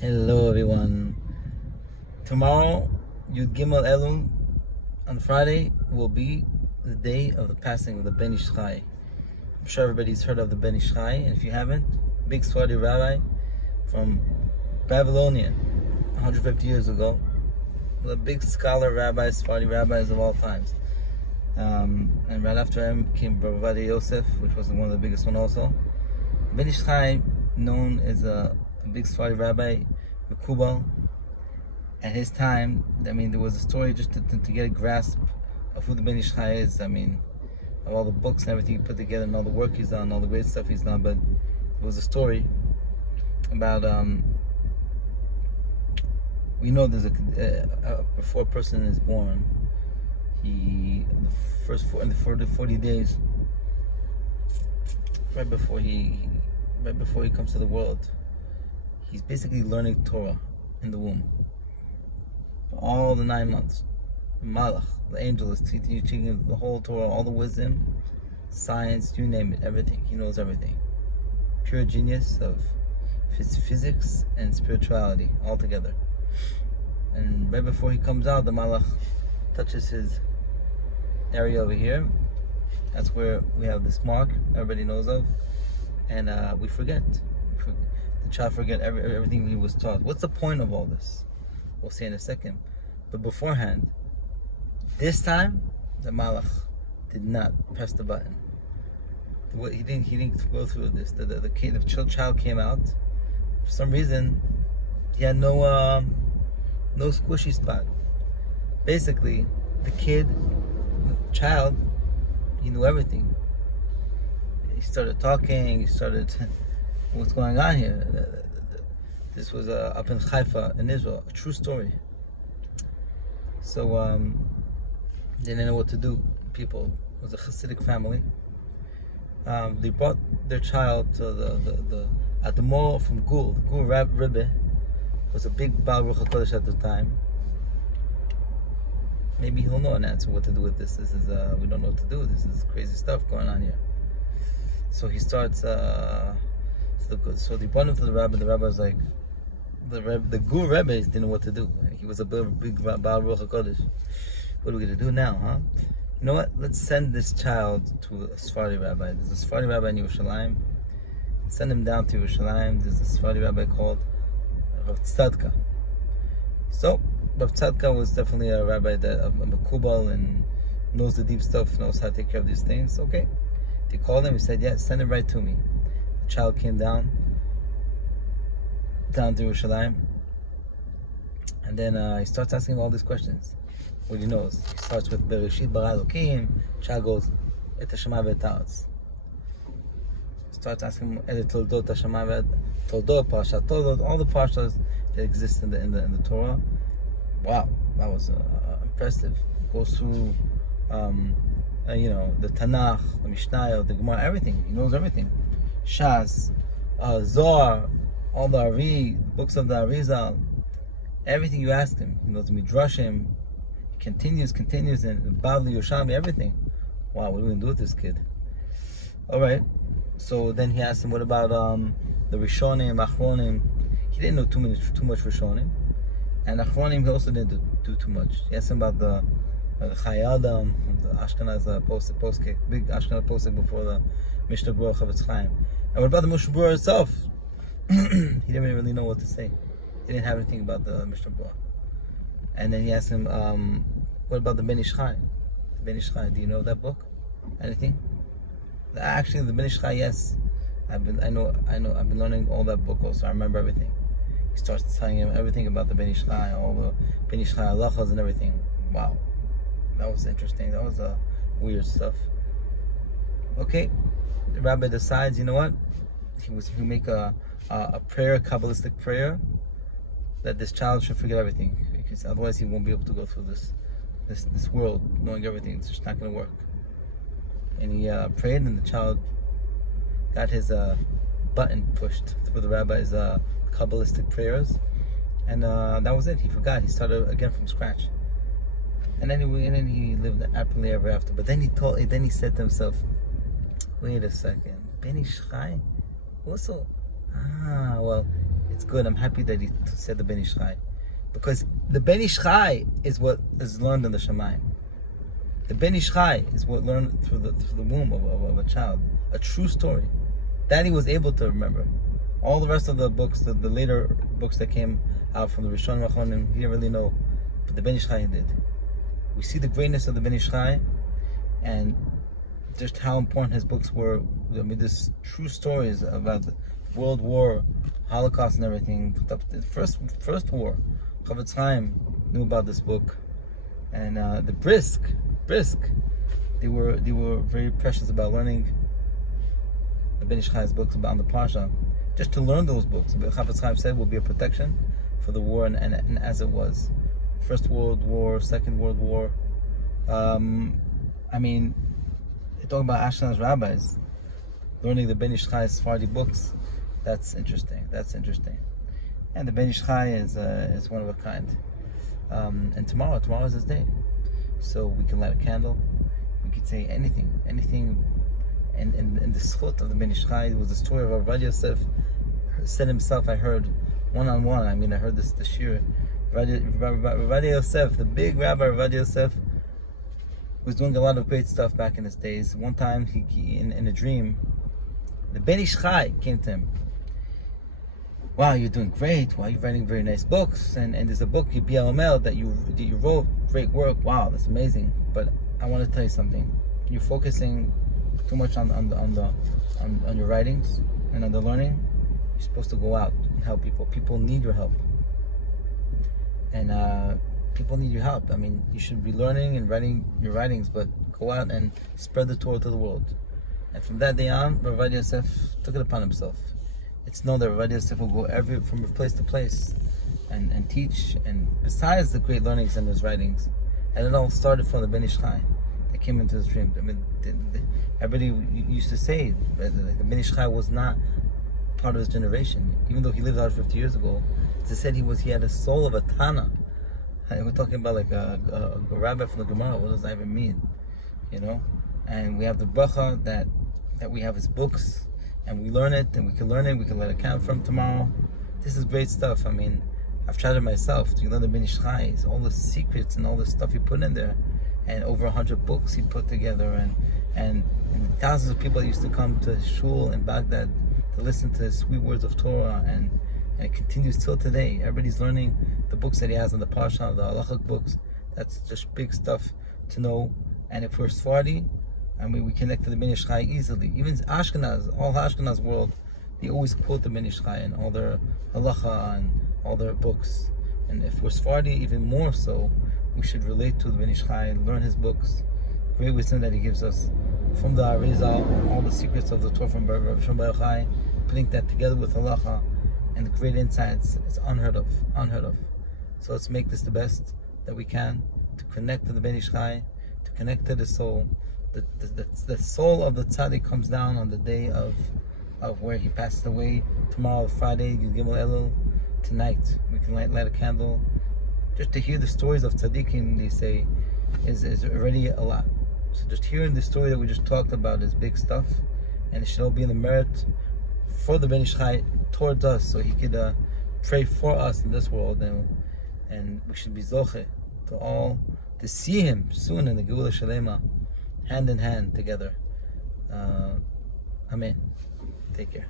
Hello everyone. Tomorrow, Yud Gimel Elul, on Friday, will be the day of the passing of the Ben Ish Chai. I'm sure everybody's heard of the Ben Ish Chai, and if you haven't, big Sephardi rabbi from Babylonian, 150 years ago, the big scholar rabbis, Sephardi rabbis of all times. And right after him came Bavadi Yosef, which was one of the biggest one also. Ben Ish Chai, known as a big Sephardi rabbi, Mekubal. At his time, there was a story just to get a grasp of who the Ben Ish Chai is. Of all the books and everything he put together and all the work he's done, all the great stuff he's done. But it was a story about, we know there's before a person is born, in the 40 days, right before he comes to the world, he's basically learning Torah in the womb. All the 9 months. Malach, the angel, is teaching the whole Torah, all the wisdom, science, you name it, everything. He knows everything. Pure genius of physics and spirituality all together. And right before he comes out, the Malach touches his area over here. That's where we have this mark everybody knows of. And we forget. The child forget everything he was taught. What's the point of all this? We'll see in a second. But beforehand, this time, the Malach did not press the button. He didn't go through this. The child came out. For some reason, he had no squishy spot. Basically, the child, he knew everything. He started talking. He started, what's going on here? This was up in Haifa, in Israel, a true story. So they didn't know what to do. People, it was a Hasidic family. They brought their child to the Admor from Gul. The Gul Rebbe was a big Baal Ruach HaKodesh at the time. Maybe he'll know an answer what to do with this. This is we don't know what to do. This is crazy stuff going on here. So he starts. So they brought him to the rabbi. The rabbi was like, the Gur Rebbe didn't know what to do. He was a big Baal Ruach HaKodesh. What are we going to do now, huh? You know what? Let's send this child to a Sephardi rabbi. There's a Sephardi rabbi in Yerushalayim. Send him down to Yerushalayim. There's a Sephardi rabbi called Rav Tzadka. So, Rav Tzadka was definitely a rabbi that of Mekubal and knows the deep stuff, knows how to take care of these things. Okay. They called him. He said, yeah, send him right to me. The child came down to Yerushalayim, and then he starts asking him all these questions. What he knows. He starts with Bereshit bara Elokim. Child goes, Et Hashemayim ve'et ha'aretz. Starts asking him Et Toldot Hashemayim ve'et Toldot, Parashat Toldot, all the parashas that exist in the Torah. Wow, that was impressive. Goes through the Tanakh, the Mishnah, the Gemara, everything. He knows everything. Shas, Zohar, all the Ari, books of the Arizal, everything you ask him. He knows Midrashim, he continues, and Bavli, Yoshami, everything. Wow, what are we going to do with this kid? Alright, so then he asked him, what about the Rishonim, Achronim? He didn't know too much Rishonim. And Achronim, he also didn't do too much. He asked him about the Chayei Adam, the Ashkenaz posek, big Ashkenaz posek before the Mishnah Berurah Chavetz Chaim. And what about the Mishnah Berurah itself? He didn't really know what to say. He didn't have anything about the Mishnah Berurah. And then he asked him, what about the Ben Ish Chai? The Ben Ish Chai, do you know that book? Anything? Actually, the Ben Ish Chai, yes. I've been learning all that book also. I remember everything. He starts telling him everything about the Ben Ish Chai, all the Ben Ish Chai halachas and everything. Wow. That was interesting. That was weird stuff. Okay. The rabbi decides, you know what? He make a prayer, Kabbalistic prayer, that this child should forget everything, because otherwise he won't be able to go through this world knowing everything. It's just not going to work. And he prayed, and the child got his button pushed through the rabbi's Kabbalistic prayers, and that was it. He forgot. He started again from scratch, and then he lived happily ever after. But then he said to himself, "Wait a second, Ben Ish Chai, also, well, it's good. I'm happy that he said the Ben Ish Chai. Because the Ben Ish Chai is what is learned in the Shemayim. The Ben Ish Chai is what learned through the womb of a child. A true story. That he was able to remember. All the rest of the books, the later books that came out from the Rishon Rachonim, he didn't really know. But the Ben Ish Chai did. We see the greatness of the Ben Ish Chai and just how important his books were. I mean, there's true stories about the World War, Holocaust and everything. The first war. Chofetz Chaim knew about this book. And the Brisk, they were very precious about learning the Ben Ish Chai's books about the Parsha. Just to learn those books, Chofetz Chaim said, will be a protection for the war, and as it was. First World War, Second World War. I mean, talking about Ashkenaz rabbis learning the Ben Ish Chai's Sephardi books. That's interesting. And the Ben Ish Chai is one of a kind. And tomorrow is his day, so we can light a candle. We could say anything. And the schut of the Ben Ish Chai was the story of Rav Yosef. Said himself, I heard one-on-one. I mean, I heard this year. Rav Yosef, the big Rabbi Rav Yosef, was doing a lot of great stuff back in his days. One time, he in a dream, the Ben Ish Chai came to him. Wow, you're doing great. Wow, you're writing very nice books. And there's a book, BLML, that you wrote. Great work. Wow, that's amazing. But I want to tell you something. You're focusing too much on your writings and on the learning. You're supposed to go out and help people. People need your help. And people need your help. I mean, you should be learning and writing your writings, but go out and spread the Torah to the world. And from that day on, Rav Yosef took it upon himself. It's known that Rav Yosef will go from place to place and teach. And besides the great learnings in his writings, and it all started from the Ben Ish Chai that came into his dream. I mean, everybody used to say that the Ben Ish Chai was not part of his generation, even though he lived 150 years ago. They said he had a soul of a Tana. And we're talking about like a rabbi from the Gemara. What does that even mean? You know? And we have the bracha that we have his books, and we learn it, and we can learn it. We can let it count from tomorrow. This is great stuff. I mean, I've tried it myself. You learn the Ben Ish Chai, all the secrets and all the stuff he put in there, and over 100 books he put together, and thousands of people used to come to shul in Baghdad to listen to his sweet words of Torah, and it continues till today. Everybody's learning the books that he has on the Parsha, the Halachic books. That's just big stuff to know. And if we're Sephardi, I mean, we connect to the Ben Ish Chai easily. Even Ashkenaz, all Ashkenaz world, they always quote the Ben Ish Chai in all their halacha and all their books. And if we're Sephardi, even more so, we should relate to the Ben Ish Chai, learn his books. Great wisdom that he gives us from the Arizal, all the secrets of the Torah from Rav Shimon Bar Yochai, putting that together with halacha and the great insights. It's unheard of. So let's make this the best that we can to connect to the Ben Ish Chai, to connect to the soul. The soul of the tzaddik comes down on the day of where he passed away. Tomorrow, Friday, Yud Gimel Elul. Tonight, we can light a candle. Just to hear the stories of tzaddikim, they say, is already a lot. So just hearing the story that we just talked about is big stuff, and it should all be in the merit for the Ben Ish Chai towards us, so he could pray for us in this world, and we should be zoche to see him soon in the Geula Shalema, hand in hand together. Amen. Take care.